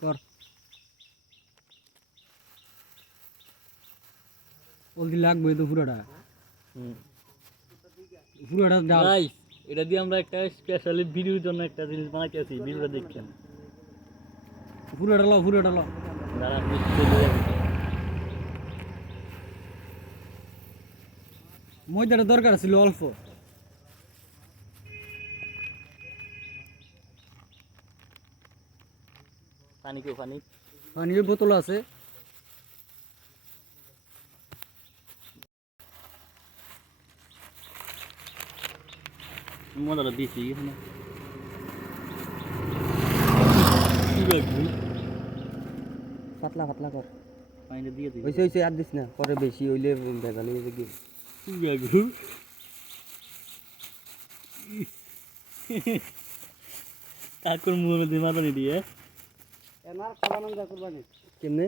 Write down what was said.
কর ওলদি লাগবে তো পুরোটা পুরোটা ডাল গাইস এটা দিয়ে আমরা একটা স্পেশালি ভিডিওর জন্য একটা জিনিস বানাইতেছি ভিডিওটা দেখছেন পুরোটা লো দাঁড়া মিক্স করে দেবো। ময়দাটা দরকার ছিল অল্প পানি কেউ পানি পানির বোতল আছে মজাটা দিছি এখানে পাতলা পাতলা কর পানিটা দিয়ে দিই হইছে আর দিস না পরে বেশি হইলে ভেজাল হয়ে যাবে কাকুর মুখে দিয়ে মাদানি দিয়ে এনার খাওয়ানো যা করবানি কেমনে